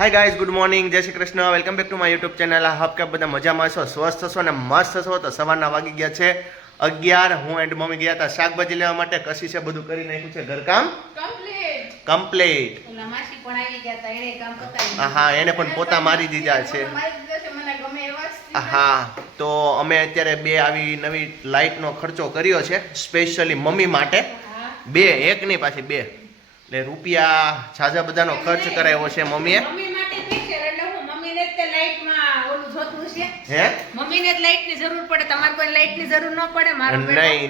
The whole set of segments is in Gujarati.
હાય ગાઈઝ, ગુડ મોર્નિંગ, જય Shri Krishna, welcome back to my YouTube channel. આ હપ કે બધા મજામાં છો, સ્વસ્થ છો અને મસ્ત છો. તો સવારના વાગી ગયા છે 11. હું એન્ડ મમ્મી ગયા હતા શાકભાજી લેવા માટે. કશી છે બધું કરી નાખ્યું છે, ઘરકામ કમ્પ્લીટ. હા, એને પણ પોતા મારી દીધા છે. હા, તો અમે અત્યારે બે આવી નવી લાઇટનો ખર્ચો કર્યો છે સ્પેશિયલી મમ્મી માટે. બે, એક નહીં પાછી બે. એટલે રૂપિયા ઝાઝા બધાનો ખર્ચ કરાવ્યો છે મમ્મીએ.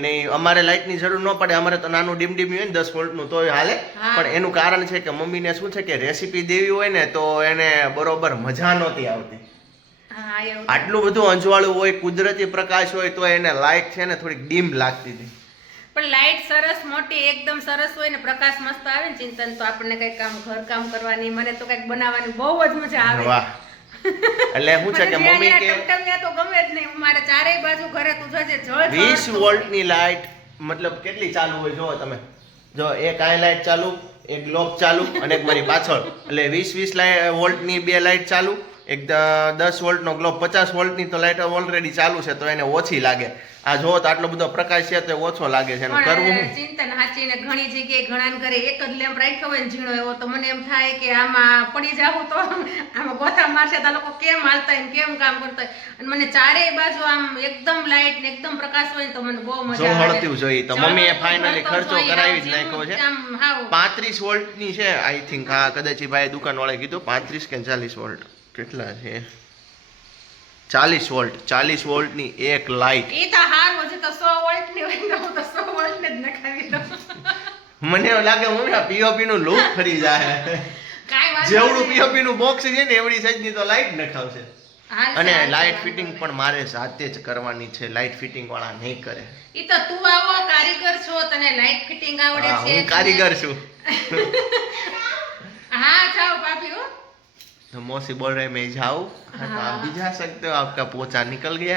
નહીં, અમારે લાઇટની જરૂર ન પડે. અમારે તો નાનું ડીમ હોય ને 10 વોલ્ટનું તોય હાલે. પણ એનું કારણ છે કે મમ્મીને શું છે કે રેસીપી દેવી હોય ને તો એને બરોબર મજા નહોતી આવતી. આટલું બધું અંજવાળું હોય, કુદરતી પ્રકાશ હોય તો એને લાઇટ છે ને થોડીક ડીમ લાગતી હતી. પણ લાઈટ સરસ મોટી એકદમ સરસ હોય ને પ્રકાશ મસ્ત આવે ને ચિંતન, તો આપણને કઈ કામ ઘર કામ કરવાની, મને તો કઈક બનાવવાની બહુ જ મજા આવે. વાહ. એટલે શું છે કે મમ્મી કે ટમટમિયા તો ગમે જ નહીં. મારે ચારેય બાજુ ઘરે તું જોજે 20 વોલ્ટની લાઇટ, મતલબ કેટલી ચાલુ હોય જો તમે. જો એક આ લાઇટ ચાલુ, એક ગ્લોબ ચાલુ અને એક મારી પાછળ, એટલે 20 વોલ્ટની બે લાઇટ ચાલુ, એક 10 વોલ્ટનો ગ્લોબ, 50 વોલ્ટની તો લાઇટ ઓલરેડી ચાલુ છે તો એને ઓછી લાગે. આ જો તો આટલો બધો પ્રકાશ છે તો ઓછો લાગે છે. કરવું ચિંતન હાચીને ઘણી જગ્યાએ ઘણા ઘરે એક જ લેમ્પ રાખ્યો હોય ને ઝીણો એવો, તો મને એમ થાય કે આમાં પડી જાવું તો આમાં ગોથા મારશે તો લોકો કેમ હાલતા હોય કેમ કામ કરતા હોય. અને મને ચારેય બાજુ આમ એકદમ લાઇટ ને એકદમ પ્રકાશ હોય ને તો મને બહુ મજા આવે. જોહળતું જોઈએ તો મમ્મીએ ફાઇનલી ખર્ચો કરાવી જ નાખ્યો છે. 35 વોલ્ટની છે આઈ થિંક. હા, કદાચ ભાઈ દુકાનવાળાએ કીધું 35 કે 40 વોલ્ટ. કેટલા છે? 40 વોલ્ટની એક લાઇટ. એ તો હારું છે, તો 100 વોલ્ટની હોય તો હું તો 100 વોલ્ટ જ નખાવી દઉં. મને એવું લાગે હું પીઓપી નું લૂક ફરી જાય. કાઈ વાત જેવડું પીઓપી નું બોક્સ છે ને એવડી સાઈઝ ની તો લાઇટ નખાવશે. અને લાઇટ ફિટિંગ પણ મારે જાતે જ કરવાની છે, લાઇટ ફિટિંગ વાળા નહીં કરે. ઈ તો તું આવો કારીગર છો, તને લાઇટ ફિટિંગ આવડે છે. હું કારીગર છું. हाँ जाओ भाभी हो. तो मौसी बोल रहे मैं जाऊँ, तो आप भी जा सकते हो, आपका पोचा निकल गया.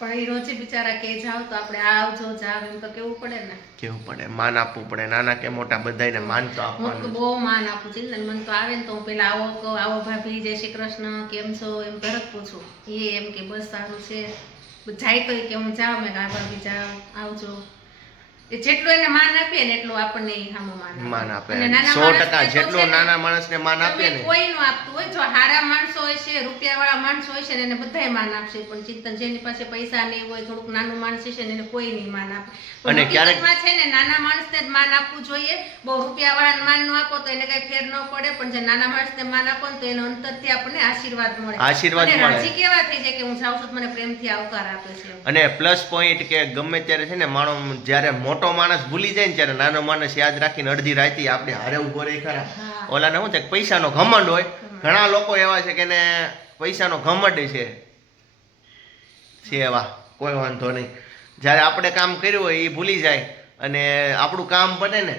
પણ ઈ રોજે બિચારા કે જાવ તો આપણે આવજો જાવ એમ તો કેવું પડે ને. કેવું પડે, માન આપવું પડે. નાના કે મોટા બધાને માન તો આપવાનું. હું તો બહુ માન આપું છું ને. મને તો આવે ને તો હું પેલા આવો કહું, આવો ભાભી, જય શ્રી કૃષ્ણ, કેમ છો એમ તરત પૂછું. એ એમ કે બસ સારું છે. જાય તો કે હું જાઉં, મેં આ ભાભી જાવ, આવજો. એ જેટલું એને માન આપીએ ને એટલું આપણને સામું માન આપે. 100% જેટલું નાના માણસને માન આપીએ ને કોઈ નું આપતું હોય. જો હારા માણસો હોય છે, રૂપિયા વાળા માણસો હોય છે ને એને બધાય માન આપશે, પણ ચિંતન જેની પાસે પૈસા નહીં હોય, થોડુંક નાનું માણસ છે ને એને કોઈ નહીં માન આપે. અને ક્યારેક છે ને નાના માણસને જ માન આપવું જોઈએ. બહુ રૂપિયા વાળાને માન ન આપો તો એને કઈ ફેર ન પડે, પણ જે નાના માણસને માન આપો ને તો એનો અંતરથી આપણને આશીર્વાદ મળે. આશીર્વાદ મળે. રાજી કેવા થઈ જાય કે હું જાઉં છું, મને પ્રેમથી આવકાર આપે છે. અને પ્લસ પોઈન્ટ કે ગમે ત્યારે છે ને માણસ જ્યારે મોટો માણસ ભૂલી જાય ને ત્યારે નાનો માણસ યાદ રાખીને અડધી રાતે આપણે હારે ઉભો રહી ખરા. ઓલાને શું છે પૈસાનો ઘમંડ હોય. ઘણા લોકો એવા છે કે એને પૈસાનો ઘમંડ છે એવા, કોઈ વાંધો નહીં. જ્યારે આપણે કામ કર્યું હોય એ ભૂલી જાય અને આપણું કામ બને ને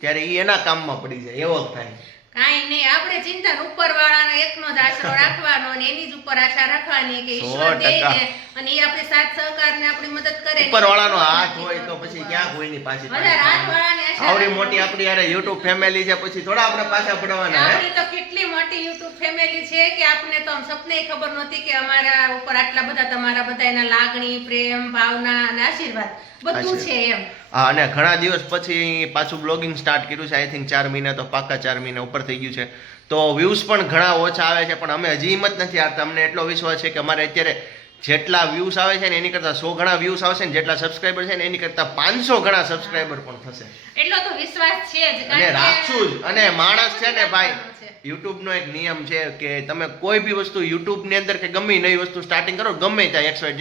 ત્યારે એ એના કામમાં પડી જાય, એવો જ થાય. કાઈ નહીં, આપણે ચિંતન ઉપર વાળાનો એકનો જ આશરો રાખવાનો અને એની જ ઉપર આશા રાખવાની કે ઈશ્વર દે ને, અને એ આપણે સાથ સહકારને આપણી મદદ કરે. ઉપર વાળાનો હાથ હોય તો પછી ક્યાં કોઈની પાછી આવડી મોટી આપણી યાર YouTube ફેમિલી છે, પછી થોડા આપણે પાછા પડવાના. આપણી તો કેટલી મોટી YouTube ફેમિલી છે કે આપણને તો સપને ખબર નહોતી કે અમારા ઉપર આટલા બધા તમારા બધાના લાગણી, પ્રેમ, ભાવના અને આશીર્વાદ બધું છે એમ. હા, અને ઘણા દિવસ પછી પાછું બ્લોગિંગ સ્ટાર્ટ કર્યું છે. આઈ થિંક 4 મહિના તો પાક્કા 4 મહિના ઉપર થઈ ગયું છે. તો વ્યૂઝ પણ ઘણા ઓછા આવે છે, પણ અમે હજી હિંમત નથી હારતા. અમને એટલો વિશ્વાસ છે કે અમારે અત્યારે જેટલા વ્યૂઝ આવે છે ને એની કરતાં 100 ગણા વ્યૂઝ આવશે ને જેટલા સબસ્ક્રાઈબર છે ને એની કરતાં 500 ગણા સબસ્ક્રાઈબર પણ થશે. એટલો તો વિશ્વાસ છે જ. અને રાખશું જ. અને માણસ છે ને ભાઈ, YouTube નો એક નિયમ છે કે તમે કોઈ બી વસ્તુ YouTube ની અંદર કે ગમે નવી વસ્તુ સ્ટાર્ટિંગ કરો, ગમે ત્યાં XYZ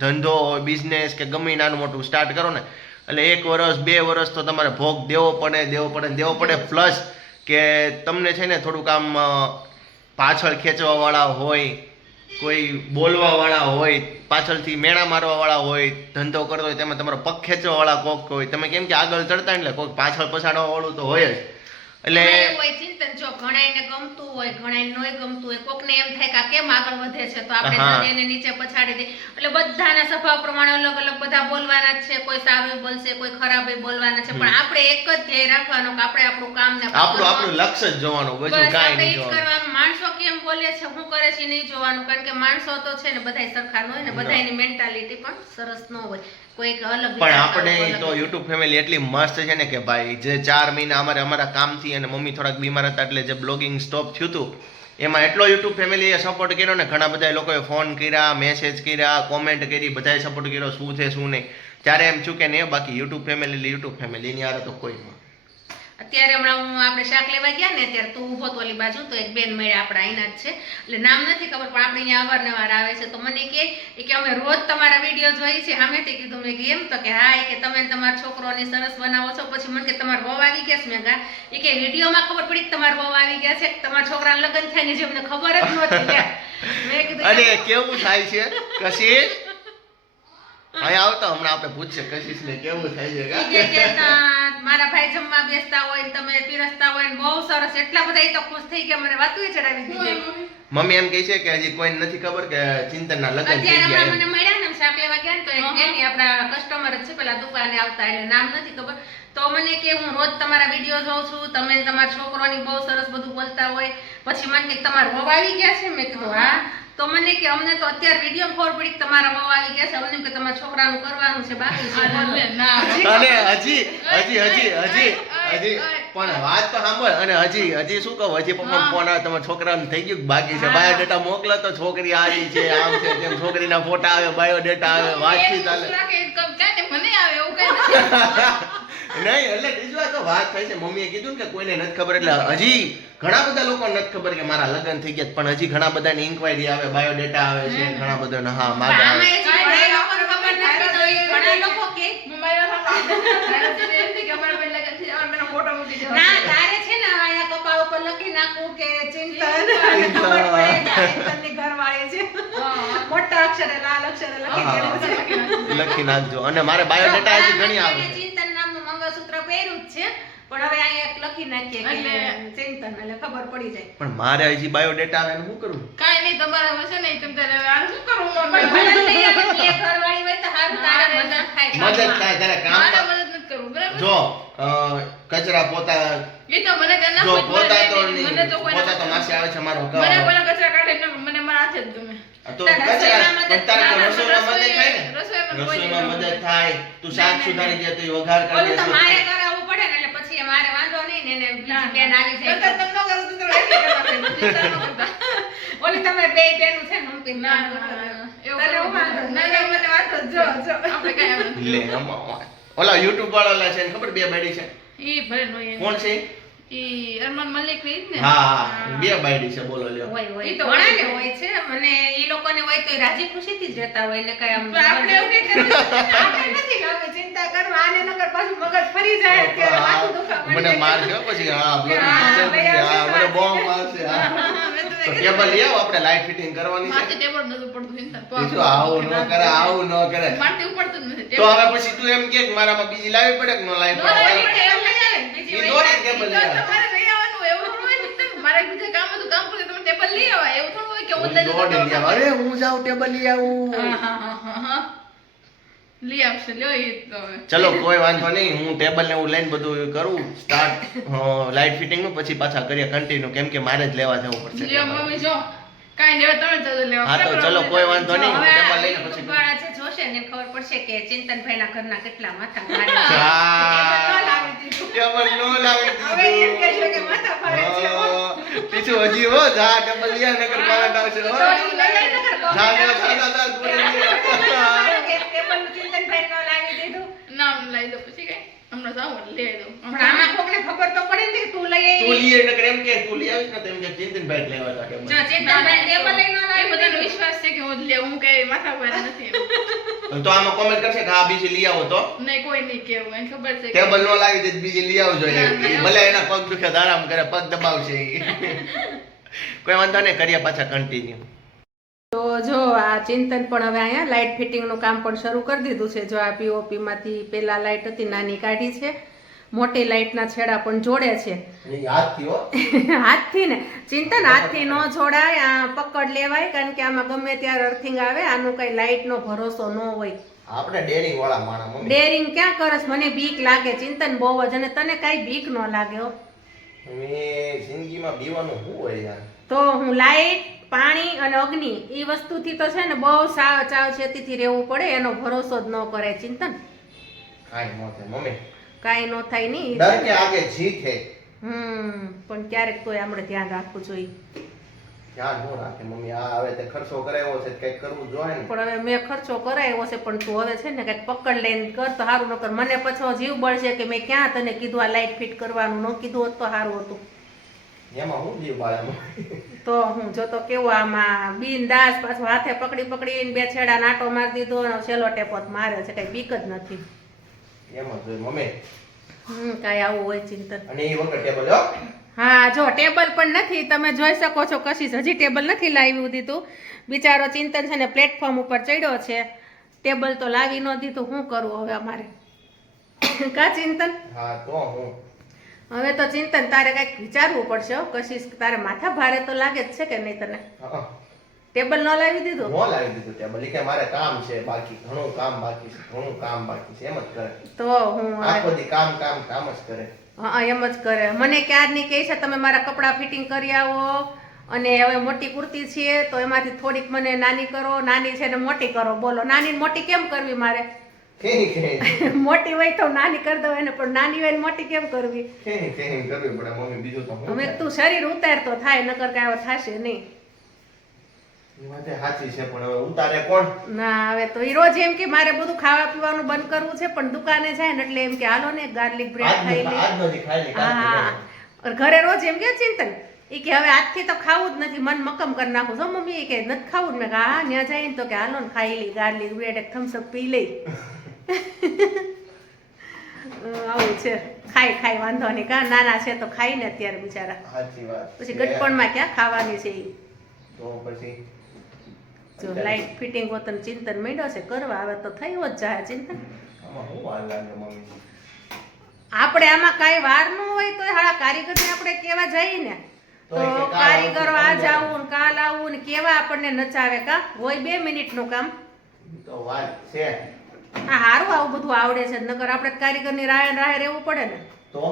ધંધો હોય, બિઝનેસ કે ગમે નાનું મોટું સ્ટાર્ટ કરો ને, એટલે 1 વર્ષ 2 વર્ષ તો તમારે ભોગ દેવો પડે. પ્લસ કે તમને છે ને થોડુંક આમ પાછળ ખેંચવા વાળા હોય, કોઈ બોલવા વાળા હોય, પાછળથી મેણા મારવા વાળા હોય, ધંધો કરતો હોય તેમાં તમારો પગ ખેંચવા વાળા કોક હોય. તમે કેમ કે આગળ ચડતા એટલે કોઈક પાછળ પછાડવા વાળું તો હોય જ. એટલે એવું હોય ચિંતન, જો ઘણાયને ગમતું હોય, ઘણાયને નોય ગમતું હોય, કોકને એમ થાય કે આ કેમ આગળ વધે છે તો આપણે હા. જલ્દી એને નીચે પછાડી દઈએ. એટલે બધાના સ્વભાવ પ્રમાણે અલગ અલગ બધા બોલવાના જ છે, કોઈ સારું બોલશે, કોઈ ખરાબ બોલવાના છે, પણ આપણે એક જ ધ્યેય રાખવાનું કે આપણે આપણું કામ ને આપણું લક્ષ્ય જ જોવાનું, બસ બીજું કાંઈ આપણે નહીં ઈ જ જોવાનું. કરવાનું. માણસો કેમ બોલે છે, શું કરે છે નહીં જોવાનું, કારણ કે માણસો તો છે ને બધાય સરખા ન હોય ને, બધાયની મેન્ટાલિટી પણ સરસ ન હોય, કોઈક અલગ પણ વિચારતા આપણે હોય, તો અલગ યુટ્યુબ ફેમિલી એટલી મસ્ત છે ને કે ભાઈ જે 4 મહિના અમારા કામથી અને મમ્મી થોડાક બીમાર હતા એટલે જે બ્લોગિંગ સ્ટોપ થયું હતું એમાં એટલો યુટ્યુબ ફેમિલીએ સપોર્ટ કર્યો ને, ઘણા બધા લોકોએ ફોન કર્યા, મેસેજ કર્યા, કોમેન્ટ કરી, બધાએ સપોર્ટ કર્યો શું છે શું નહીં. ત્યારે એમ છું કે નહીં, બાકી યુટ્યુબ ફેમિલી એની આરે તો કોઈ નહીં. અત્યારે હમણાં આપણે શાક લેવા ગયા ને ત્યારે તું ઊભો તો ઓલી બાજુ તો એક બેન મળ્યા આપણા અહીંના જ છે, એટલે નામ નથી ખબર પણ આપણે અહીંયા અવારનવાર આવે છે, તો મને કે અમે રોજ તમારા વિડીયો જોઈએ છે. સામેથી કીધું મેં કે એમ, તો કે હા, કે તમે ને તમારા છોકરોની સરસ બનાવો છો. પછી મને કે તમારા વહુ આવી ગયા છે. મેં કહા એ કે વિડીયોમાં ખબર પડી કે તમારા વહુ આવી ગયા છે, તમારા છોકરાને લગ્ન થાય ને જે અમને ખબર જ નહોતી. મેં કીધું અરે કેવું થાય છે કશિશ, અહીંયા આવતો હમણાં આપણે પૂછશે કશિશ ને કેવું થાય છે ઈ કે મારા ભાઈ જમવા બેસતા હોય ને તમે પીરસતા હોય ને બહુ સરસ, એટલા બધા ઈ તો ખુશ થઈ ગયા, મને વાતું ચડાવી દીધી. મમ્મી એમ કહે છે કે હજી કોઈને નથી ખબર કે ચિંતનના લગ્ન થઈ અત્યારે ગયા હમણાં મને મળ્યા ને શાક લેવા ગયા ને તો એક બેન આપણા કસ્ટમર જ છે, પેલા દુકાને આવતા, એટલે નામ નથી ખબર, તો મને કે હું રોજ તમારા વિડીયો જોઉં છું, તમે તમારા છોકરોની બહુ સરસ બધું બોલતા હોય. પછી મને કે તમારા વહુ આવી ગયા છે. મેં કીધું હા. તો મને કે અમને તો અત્યારે વિડીયો ખબર પડી કે તમારા વહુ આવી ગયા છે, અમને કે તમારા છોકરાનું કરવાનું છે બાકી છે. અને હજી પણ વાત તો સાંભળ, અને હજી શું કહું, હજી પપ્પા ફોન આવે તમારા છોકરાનું થઈ ગયું બાકી છે, બાયોડેટા મોકલો તો છોકરી આવી છે, આમ છે તેમ, છોકરીના ફોટા આવે, બાયોડેટા આવે, વાતચીત ચાલે. નહીં એટલે બીજું તો વાત થઈ છે, મમ્મીએ કીધું ને કે કોઈને નથી ખબર, એટલે હજી ઘણા બધા લોકો નથી ખબર કે મારા લગ્ન થઈ ગયા, પણ હજી ઘણા બધાની ઇન્ક્વાયરી આવે, બાયોડેટા આવે છે, ઘણા બધાને હા માગા આવે. આમાં હજી ઘણા લોકોને ખબર નથી, તો ઈ ઘણા લોકો કે ના તારે છે ને આયા કપાળ ઉપર લખી નાખવું કે ચિંતન અને ખબર પડે કે ચિંતનની ઘરવાળી છે. મોટા અક્ષરે લાલ અક્ષરે લખી દેવું છે. લખી નાખજો. અને મારે બાયોડેટા હજી ઘણી આવે છે. ચિંતન નામનું મંગળસૂત્ર પહેર્યું જ છે, પણ હવે અહીંયા એક લખી નાખીએ કે ચિંતન, એટલે ખબર પડી જાય. પણ મારે હજી બાયોડેટા આવે ને શું કરવું? કાઈ નહીં, તમારા છે ને તમ તારે આ શું કરવું પણ ભલે લઈ આવે, બે ઘરવાળી હોય તો હારું, તારે મદદ થાય. મદદ થાય તારે કામ મારે મદદ નથી કરવું, બરાબર? જો કચરા પોતા એ તો મને કઈ ના જો કોઈ પોતા તો મને તો કોઈ પોતા તો માસે આવે છે મારો મને કોઈ કચરા કાઢે ન મને મારા હાથે જ ગમે. તો કચરા પણ તારે તો રસોઈમાં મદદ થાય ને, રસોઈમાં કોઈ રસોઈમાં મદદ થાય, તું શાક સુધારી દે તો એ વઘાર કરી ઓલું તો દે. મારે કરાવવું પડે ને, એટલે પછી મારે વાંધો નહીં ને, એને બીજી બેન આવી જાય નકર તો. તમે ન કરો તો તમે એકલી કરવા દે, ચિંતા ન કરતા. ઓલી તમે બે બેનું છે ને હંપી ના ના ના કરો. એવું તને કરવું હું વાંધો ના નહીં. ના મને વાંધો જ. જો આપણે કઈ એમ નથી. લે આમાં ઓલા YouTube વાળા છે ને ખબર બે બાયડી છે, ઈ ભલે નો એ કોણ છે? ઈ અરમાન મલિક ની જ ને. હા બે બાયડી છે, બોલો લ્યો. હોય હોય ઈ તો ઘણાને હોય. હોય છે, મને ઈ લોકોને હોય તો રાજી ખુશીથી જ રહેતા હોય ને કઈ આમ પણ આપણે એવું કઈ કરવું આપણે નથી ગમે ચિંતા કરવા, આને નકર પાછું મગજ ફરી જાય અત્યારે માથું દુખવા મને માંડે. મારશે હો પછી, હા બ્લોગ હા, ભાઈ, હા મને આવશે બોમ્બ મારશે. હા મેં તો તો ટેબલ લઈ આવો, આપણે લાઈટ ફિટિંગ કરવાની માથે છે. ટેબલ નતું પડતું ચિંતા. બીજું આવું ન કરે, આવું ન કરે. માથે ઉપડતું જ નથી. તો હવે પછી તું એમ કે મારામાં બીજી લાવવી પડે કે ન લાવવી નો લાવવી પડે? પડે, એમ લઈ આવે ને. બીજી ઈ હોય દોરી ટેબલ લઈ આવે. તમારે લઈ આવવાનું એવું થોડું હોય ચિંતા. મારે બીજે કામ હતું, કામ પૂરું તમે ટેબલ લઈ આવા એવું થોડું હોય કે હું લઈ દોડી લઈ આવો. અરે હું જાઉં ટેબલ લઈ આવું. હા. લઈ આવશે, લ્યો ઈ તો હવે. ચલો કોઈ વાંધો નહીં, હું ટેબલ ને હું લઈને બધું કરું સ્ટાર્ટ લાઈટ ફિટિંગ નું, પછી પાછા કરીએ કન્ટિન્યુ, કેમ કે મારે જ લેવા જવું પડશે. લ્યો મમ્મી જો કાઈ લેવા તમે જજો લેવા. હા તો ચલો કોઈ વાંધો નહીં, હું હવે ટેબલ આ લઈને YouTube પછી વાળા જે જોશે ને એને ખબર પડશે કે ચિંતનભાઈના ઘરના કેટલા માથા મારે છે. હા. ટેબલ ન લાવી દીધું. ટેબલ નો લાવી દીધું. હવે એમ કહેશો કે માથા ફરે છે. પીછું હજી હો જા ટેબલ લઈ આવ નકર પાવર આવશે હો. તો ઈ લઈ લઈને નકર કહો. જા જા બોલે કે ટેબલ ચિંતનભાઈ ન લાવી દીધું. નામ લઈ દો પછી કઈ હમણાં જાવ એટલે લઈ દો. પણ આમાં કોકને ખબર તો પડે ને કે તું લઈ તું આવી. લઈ નકર એમ કે તું લઈ આવીશ ને તેમ કે ચિંતનભાઈ લેવા તા ટેબલ. જો ચિંતનભાઈ ટેબલ લઈ ન એ લાવી બધાનો દીધું. વિશ્વાસ છે કે હું જ લેવું, હું કઈ માથા પર નથી એમ. તો આમાં કોમેન્ટ કરશે કે આ બીજી લઈ આવો તો નહીં કોઈ નહીં કેવું, એને ખબર છે કે ટેબલ નો લાવી દે બીજી લઈ આવજો એમ. ભલે એના પગ દુખે તો આરામ કરે, પગ દબાવશે ઈ. કોઈ વાંધો નહીં, કરીએ પાછા કન્ટિન્યુ. તો જો આ ચિંતન પણ હવે અહીંયા લાઇટ ફિટિંગનું કામ પણ શરૂ કરી દીધું છે. જો આ પીઓપી માંથી પેલા લાઇટ હતી નાની કાઢી છે, મોટી લાઇટના છેડા પણ જોડે છે એ હાથથી હો. હાથથી ને ચિંતન હાથથી ન જોડાય આ પકડ લેવાય કારણ કે આમાં ગમે ત્યારે અર્થિંગ આવે આનું કઈ લાઇટ નો ભરોસો ન હોય આપણે ડેરિંગ વાળા માણસ મમ્મી. ડેરિંગ ક્યાં કરસ મને બીક લાગે ચિંતન બહુ જ અને તને કાંઈ બીક ન લાગે હો મમ્મી, જિંદગીમાં બીવાનું શું હોય યાર? તો હું લાઇટ પાણી અને અગ્નિ એ વસ્તુથી તો છે ને બહુ સાવચેતીથી રહેવું પડે એનો ભરોસો જ ન કરે ચિંતન કાંઈ ન થાય મમ્મી. કાંઈ ન થાય નહીં ડર કે આગે જીત હે. પણ ક્યારેક તોય આપણે ધ્યાન રાખવું જોઈએ ધ્યાન ન રાખે મમ્મી. આ હવે તે ખર્ચો કરાવ્યો છે કંઈક કરવું જોઈએ ને. પણ હવે મેં ખર્ચો કરાવ્યો છે પણ તું હવે છે ને કંઈક પકડ લઈને કર તો સારું ન કર મને પછી જીવ બળશે કે મેં ક્યાં તને કીધું આ લાઇટ ફિટ કરવાનું ન કીધું હોત તો સારું હતું એમાં હું જીવ બાળે મમ્મી. તો હું જો તો કેવું આમાં બિનદાસ પાછું હાથે પકડી પકડીને બે છેડા નાટો મારી દીધો અને છેલ્લો ટેપો જ મારે છે કઈ બીક જ નથી એમ જ હોય મમ્મી. કાંઈ આવું હોય ચિંતન અને એ વગર ટેબલ હો. હા જો ટેબલ પણ નથી તમે જોઈ શકો છો કશી હજી ટેબલ નથી લાવી દીધું બિચારો ચિંતન છે ને પ્લેટફોર્મ ઉપર ચડ્યો છે ટેબલ તો લાવી ન દીધું શું કરવું હવે અમારે કા ચિંતન હા તો હું હવે તો ચિંતન તારે કંઈક વિચારવું પડશે હો કશીશ તારે માથા ભારે તો લાગે જ છે કે નહીં તને હા. ટેબલ ન લાવી દીધું ન લાવી દીધું ટેબલ. ઈ કે મારે કામ છે બાકી, ઘણું કામ બાકી છે, ઘણું કામ બાકી છે, એમ જ કરે. તો હું હવે આખો દી કામ કામ કામ જ કરે. હા એમ જ કરે મને ક્યારની કહે છે તમે મારા કપડાં ફિટિંગ કરી આવો અને હવે મોટી કુર્તી છે તો એમાંથી થોડીક મને નાની કરો નાની છે ને મોટી કરો બોલો નાની ને મોટી કેમ કરવી મારે ખેની મોટી હોય તો નાની કરી દો એને પણ નાની હોય ને મોટી કેમ કરવી ખેની કરવી પડે મમ્મી. બીજું તો હું હવે તું શરીર ઉતાર તો થાય નકર કાંઈ થશે નહીં એ વાત એ સાચી છે પણ હવે ઉતારે કોણ? ના હવે તો ઈ રોજ એમ કે મારે બધું ખાવા પીવાનું બંધ કરવું છે પણ દુકાને જાય ને એટલે એમ કે હાલો ને ગાર્લિક બ્રેડ ખાઈ લે આજનો દી ખાઈ લે, કાલથી હા નહીં. અને ઘરે રોજ એમ કે ચિંતન ઈ કે હવે આજથી તો ખાવું જ નથી મન મક્કમ કરી નાખું છો મમ્મી ઈ કે નથી ખાવું ને મેં કહ્યું, હા ત્યાં જાય ને તો કે હાલો ને ખાઈ લઈ ગાર્લિક બ્રેડ એક થમ્સ અપ પી લઈ આવું છે ખાઈ ખાઈ વાંધો નહીં કા નાના છે તો ખાઈ ને અત્યારે બિચારા સાચી વાત પછી છે. ગટપણમાં ક્યાં ખાવાની છે ઈ તો પછી જો લાઈટ ફિટિંગ હોતન ચિંતન માંડ્યો છે કરવા આવે તો થયો જ જાય ચિંતન આમાં હું વાર લાગે મમ્મી? આપણે આમાં કાંઈ વાર ન હોય તો હાળા કારીગરને આપણે કેવા જઈએ ને તો તો એ કે કાલ કારીગરો આવશે, આજ આવું ને કાલ આવું ને કેવા આપણને નચાવે કા હોય 2 મિનિટનું કામ તો વાત છે. આ હારું આવું બધું આવડે છે નકર આપણે કારીગરની રાહે રહેવું પડે ને તો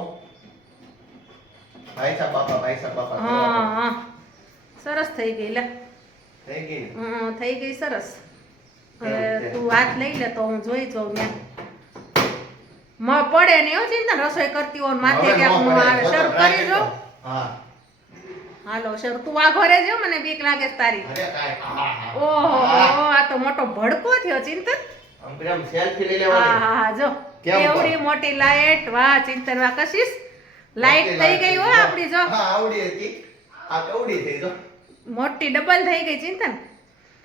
ભાઈ સાહેબ બાપા હા હા સરસ થઈ ગઈ લે થઈ ગઈ ને? થઈ ગઈ સરસ એવું હવે છે. તું હાથ લઈ લે તો હું જોઈ જાઉં ને પડે ને એવું ચિંતા રસોઈ કરતી હોય ને માથે હવે ક્યાંક ન નો પડે, આવે તો શરૂ try કરી જો કરજો. હા. હાલો શરૂ તું આઘો રહેજો મને બીક લાગે છે તારી અરે કાંઈ, હા, હા. ઓહો આ તો મોટો ભડકો થયો ચિંતન આમ પેલા આમ selfie લઈ હા લેવાની. હા હા જો કેમ એવડી મોટી લાઈટ વાહ ચિંતન વાહ કશીશ લાઈટ થઈ ગઈ હો આપડી જો હા, આવડી હતી. આ કવડી થઈ જો. મોટી ડબલ થઈ ગઈ ચિંતન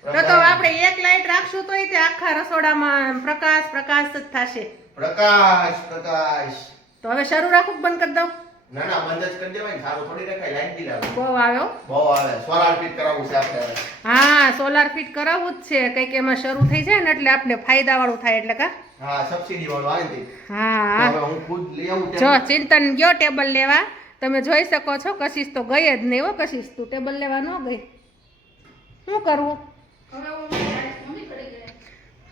તો આપણે એક લાઈટ રાખશું તો તે આખા રસોડામાં પ્રકાશ પ્રકાશ જ થશે પ્રકાશ. તો હવે શરૂ રાખું કે બંધ કરી દઉં ના ના, બંધ જ કરી દેવાય ને, સારું થોડી રખાય, લાઈટ બિલ આવે. બહુ આવ્યો બહુ આવે. સોલાર ફિટ કરાવવું છે આપણે હવે. હા સોલાર ફિટ કરાવવું જ છે કંઈક એમાં શરૂ થઈ જાય ને એટલે આપણે ફાયદા વાળું થાય એટલે કા હા, સબસિડી વાળું આવે ને તે. હા તો હવે હું ખુદ લઈ આવું જો ટેબલ. ચિંતન ગયો ટેબલ લેવા તમે જોઈ શકો છો કશીશ તો ગઈ જ નહીં હો કશીશ તું ટેબલ લેવા ન ગઈ શું કરવું હવે હું મમ્મી કરી ગયા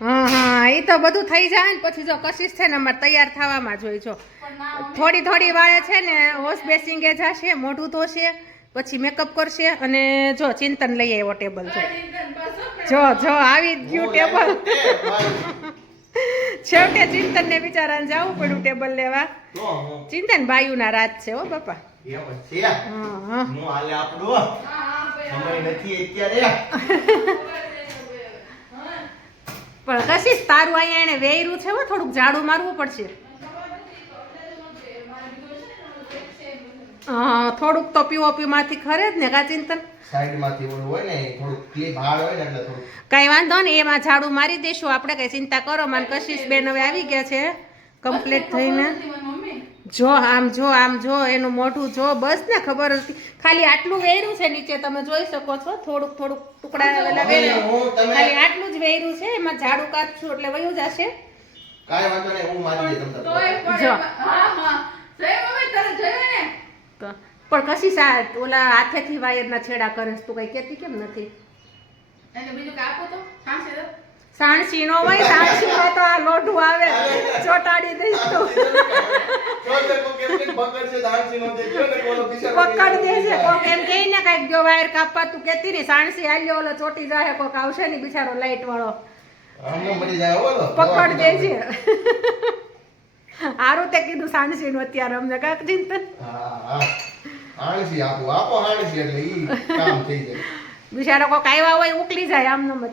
હા હા એ તો બધું થઈ જાય ને પછી જો કશીશ છે ને અમારે તૈયાર થવામાં જોઈ જો પણ ના મમ્મી થોડી થોડી વાળે છે ને વોશ બેસિંગે જશે મોઢું ધોશે પછી મેકઅપ કરશે અને જો ચિંતન લઈ આવ્યો ટેબલ જો ચિંતન બસ જો જો આવી જ ગયું હું ટેબલ લાવ્યો ભાઈ. છેવટે ચિંતન ને બિચારાને જવું પડ્યું ટેબલ લેવા તો હું ચિંતન બાયુના રાત છે હો બાપા એમ જ છે. હા હા હું હાલે આપણું હા હા ભાઈ સમય નથી અત્યારે. પણ કશીશ તારું અહીંયા એને વેયરું છે હો થોડુંક જાડું મારવું પડશે થોડુંક તો પીઓપી માંથી ખરે જ ને કા ચિંતન સાઈડમાંથી ઓલું હોય ને થોડું ક્લિપ હાર્ડ હોય ને એટલે થોડું કઈ વાંધો ને એમાં ઝાડુ મારી દઈશું આપણે કઈ ચિંતા કરો મને કશીશ બેન હવે આવી ગયા છે કમ્પ્લીટ થઈને મમ્મી જો આમ જો એનું મોઢું જો બસ ને ખબર હતી ખાલી આટલું વેર્યું છે નીચે તમે જોઈ શકો છો થોડુંક ટુકડા આવેલા વેર્યા હું તમે ખાલી આટલું જ વેર્યું છે એમાં ઝાડુ કાઢશું એટલે વયું જશે કાંઈ વાંધો નહીં, હું મારી દઈશ તમ તારે. તોય પણ જો. હા હા જોયું મમ્મી તને જોયું ને તો પણ કશી ઓલા હાથેથી વાયરના છેડા કરે છે, તું કઈ કહેતી કેમ નથી? અને બીજું કે આપો તો સાંસે તો સાણસી નો હોય, સાણસીમાં તો આ લોઢું આવે ચોટાડી દઈશ તો પકડ દેશે કોક એમ કહે ને કાંઈક જો વાયર કાપવા તું કહેતી ને સાણસી આલ્યો ઓલો ચોટી જાય કોક આવશે ને બિચારો લાઈટ વાળો પકડ દેજે. હારું તે કીધું સાણસી નું અત્યારે અમને કાંક ચિંતન બિચારો કોક આવ્યા હોય ઉકલી જાય આમ નમ જ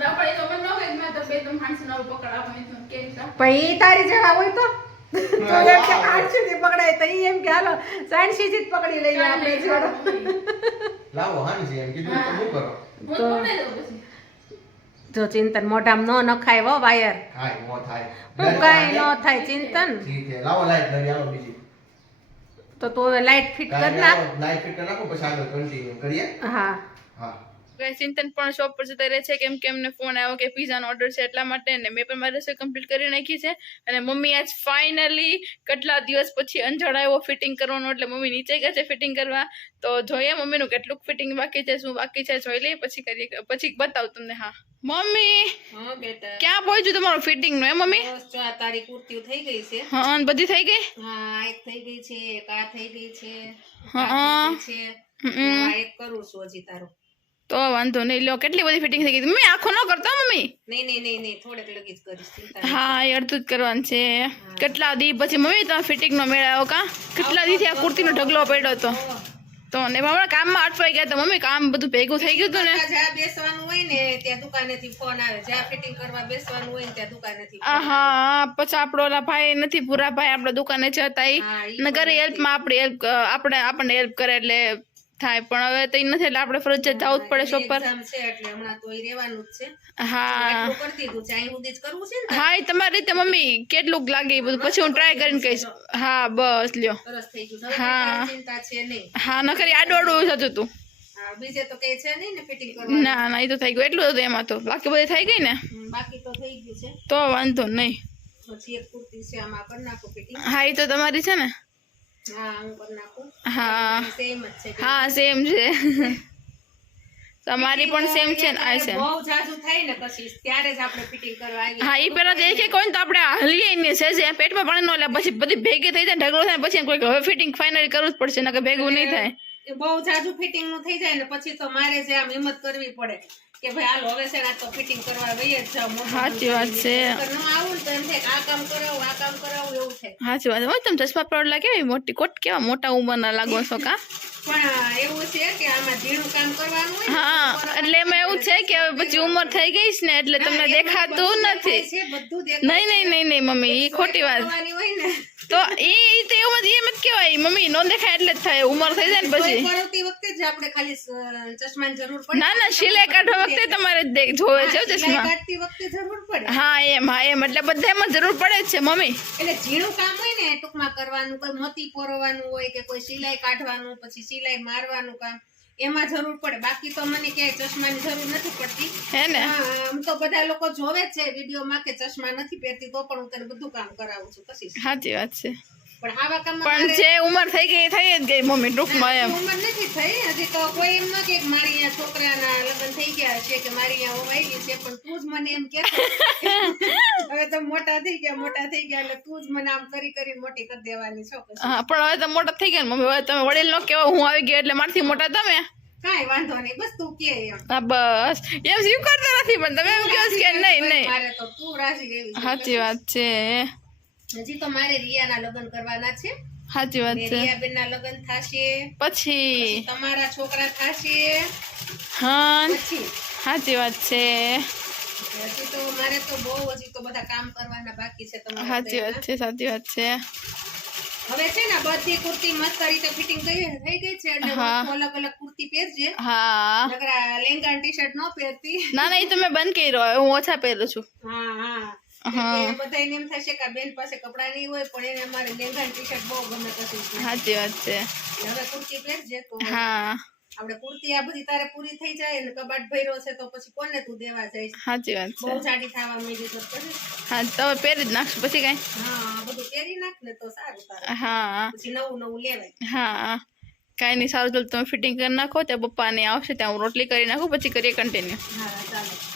દફડી તો મને ન હોય મેં તો બે ત્રણ સાંસે નવું પકડ આપો મેં કીધું કેમ છે પછી ઈ તારી જેવા હોય તો તો એમ કે સાણસી થી પકડાય તો ઈ એમ કે હાલો સાણસી થી જ પકડી લઈએ આપણે જોડો. હું તો નહીં દઉં પછી જો ચિંતન મોઢામાં ન નખાય હો વાયર, હું કાંઈ ન થાય ચિંતન. તો તું હવે લાઈટ ફિટ કર નાખ. હા ગાઈસ ચિંતન પણ શોપ પર જતા રહે છે કેમ કે એમને ફોન આવ્યો કે પિઝાનો ઓર્ડર છે એટલા માટે, ને મેં પણ મારી રસોઈ કમ્પ્લીટ કરી નાખી છે. અને મમ્મી આજ ફાઇનલી કેટલા દિવસ પછી અંજળ આવ્યો ફિટિંગ કરવાનું, એટલે મમ્મી નીચે ગયા છે ફિટિંગ કરવા. તો જોઈએ મમ્મીનું કેટલું ફિટિંગ બાકી છે, શું બાકી છે જોઈ લઈએ, પછી કરીએ, પછી બતાવું તમને. હા મમ્મી હા બેટા ક્યાં પહોંચ્યું તમારું ફિટિંગ નું? એ મમ્મી બસ જો આ તારી કુર્તીઓ થઈ ગઈ છે. હા અને બધી થઈ ગઈ? હા એક થઈ ગઈ છે, એક આ થઈ ગઈ છે, હા. આ થઈ ગઈ છે. હું આ એક કરું છું હજી તારું. તો વાંધો નહીં, લો કેટલી બધી ફિટિંગ થઈ ગઈ. મમ્મી આખો ન કરતા મમ્મી? નહીં થોડેક લગી જ કરીશ, ચિંતા નહીં. હા એ અડધું જ કરવાનું છે. કેટલા દી પછી મમ્મી તમે ફિટિંગ નો મેળ આવ્યો કા? કેટલા દી થી આ કુર્તીનો ઢગલો પડ્યો હતો તો, ને હમણાં કામમાં અટવાઈ ગયા તો મમ્મી, કામ બધું ભેગું થઈ ગયું હતું ને. જ્યાં બેસવાનું હોય ને ત્યાં દુકાનેથી ફોન આવે, જ્યાં ફિટિંગ કરવા બેસવાનું હોય ને ત્યાં દુકાનેથી ફોન આવે. હા પછી આપણો ઓલા ભાઈ નથી, પૂરા ભાઈ આપણા દુકાને જતા હા, ઈ ને ઘરે હેલ્પમાં આપણી હેલ્પ આપણને હેલ્પ કરે એટલે થાય, પણ હવે તો ઈ નથી એટલે આપણે ફરજિયાત જવું જ પડે શોપ પર. exam છે એટલે હમણાં તો ઈ રહેવાનું જ છે. હા એટલું કરી દીધું છે, અહીં સુધી જ કરવું છે ને. હા એ તમારી રીતે મમ્મી કેટલું લાગે એ બધું પછી હું ટ્રાય કરીને કહીશ. હા બસ લ્યો. સરસ થઈ ગયું. હવે હા. તારી ચિંતા છે નહીં. હા નખરી આડું આડું થતું હતું. હા, બીજે તો કઈ છે નહીં ને ફિટિંગ કરવાનું. ના ના એ તો થઈ ગયું એટલું હતું એમાં, તો બાકી બધી થઈ ગઈ ને બાકી તો થઈ ગયું છે. તો વાંધો નહીં. પછી એક કુર્તી છે, આમાં કરી નાખું ફિટિંગ. હા એ તો તમારી છે ને. હા હું કરી નાખું. હા સેમ જ છે. હા સેમ છે. તમારી પણ સેમ છે ને આ છે. બહુ જાજુ થાય ને પછી ત્યારે જ આપણે ફિટિંગ કરવા આવીએ. હા એ પેલા તો એક કોઈ તો આપણે હલીએ ને છે પેટમાં પાણી નો લે, પછી બધી ભેગી થઈ જાય ઢગલો થાય, પછી કોઈ હવે ફિટિંગ ફાઇનલી કરવું જ પડશે, નકર ભેગું નહીં થાય. એ બહુ જાજુ ફિટિંગ નું થઈ જાય ને પછી તો મારે જે આમ હિંમત કરવી પડે કે ભાઈ હાલો હવે છે ને આ તો ફિટિંગ કરવા વહી જ જાવ. સાચી વાત છે. ન આવું ને તો એમ થાય કે આ કામ કરાવું એવું થાય. સાચી વાત. હોય તમે ચશ્મા પડલા કેવી મોટી કોટ કેવા મોટા ઉંમરના લાગો છો કા? પણ એવું છે કે આમાં ઝીણું કામ કરવાનું હોય ને, હા એટલે એમાં એવું છે કે હવે પછી ઉંમર થઈ ગઈ છે ને એટલે તમને દેખાતું નથી. છે બધું દેખાય નહીં મમ્મી એ ખોટી વાત. કરવાની હોય ને તો એ તો એવું એમ જ કહેવાય મમ્મી, નો દેખાય એટલે જ થાય, ઉંમર થઈ જાય ને પછી. કરાવતી વખતે જ આપણે ખાલી ચશ્માની જરૂર પડે. ના ના સિલાઈ કાઢવા વખતે તમારે જોવે છે સિલાઈ ચશ્મા. કાઢતી વખતે જરૂર પડે. હા એમ એટલે બધામાં જરૂર પડે જ છે મમ્મી. એટલે ઝીણું કામ હોય ને ટૂંકમાં કરવાનું, કોઈ મોતી પોરવાનું હોય કે કોઈ સિલાઈ કાઢવાનું, પછી સિલાઈ મારવાનું કામ, એમાં જરૂર પડે. બાકી તો મને ક્યાંય ચશ્માની જરૂર નથી પડતી. હે ને? આમ તો બધા લોકો જોવે જ છે વિડીયોમાં કે ચશ્મા નથી પહેરતી, તો પણ હું તને બધું કામ કરાવું છું. પછી સાચી વાત છે. પણ આવા કામમાં પણ મારે જે ઉંમર થઈ ગઈ થઈ જ ગઈ મમ્મી ટૂંકમાં એમ. ઉંમર નથી થઈ હજી તો. કોઈ એમ ન કે મારી અહીંયા છોકરાના લગ્ન થઈ ગયા છે કે મારી અહીંયા વહી છે, પણ તું જ મને એમ કે હવે તો મોટા થઈ ગયા એટલે તું જ મને આમ કરી મોટી કરી દેવાની છો. પછી હા પણ હવે તો મોટા થઈ ગયા ને મમ્મી, હવે તમે વડીલ નો કહેવા, હું આવી ગયો એટલે મારથી મોટા તમે. કાંઈ વાંધો નહીં, બસ તું કે એમ. હા બસ એમ સ્વીકારતા નથી પણ તમે એમ કહો છો કે નહીં. મારે તો તું રાજી એવી છે. સાચી વાત છે. હજી તો મારે રિયાના લગ્ન કરવાના છે. સાચી વાત છે. રિયાબેનના લગ્ન થશે, પછી તમારા છોકરા થશે, હા પછી સાચી વાત છે. હજી તો મારે તો બહુ હજી તો બધા કામ કરવાના બાકી છે. તમારા સાચી વાત છે. સાચી વાત છે. હવે છે ને બધી કુર્તી મસ્ત રીતે ફિટિંગ થઈ ગઈ છે એટલે હા. અલગ અલગ કુર્તી પહેરજે. હા નકર આ લેંગા ટી શર્ટ ન પહેરતી. ના ના એ તો મેં બંધ કરી રહ્યો, હું ઓછા પહેરું છું. હા બધાને એમ થશે કે આ બેન પાસે કપડા નહીં હોય, પણ એને અમારે લેંગા ટી શર્ટ બહુ ગમે પછી. સાચી વાત છે. હવે કુર્તી પહેરજે તો હા આપણે કુર્તી આ બધી તારે પૂરી થઈ જાય ને કબાટ ભર્યો છે તો પછી કોને તું દેવા જાય? સાચી વાત છે. બહુ જાડી થવા માંડી તો પછી હા તમે પહેરી જ નાખશો પછી કઈ. હા ને તો સારું તારે હા પછી નવું નવું લેવાય હા કાંઈ નહીં સારું ચાલો તમે ફિટિંગ કરી નાખો ત્યાં પપ્પાને આવશે ત્યાં હું રોટલી કરી નાખું પછી કરીએ કન્ટિન્યુ હા ચાલો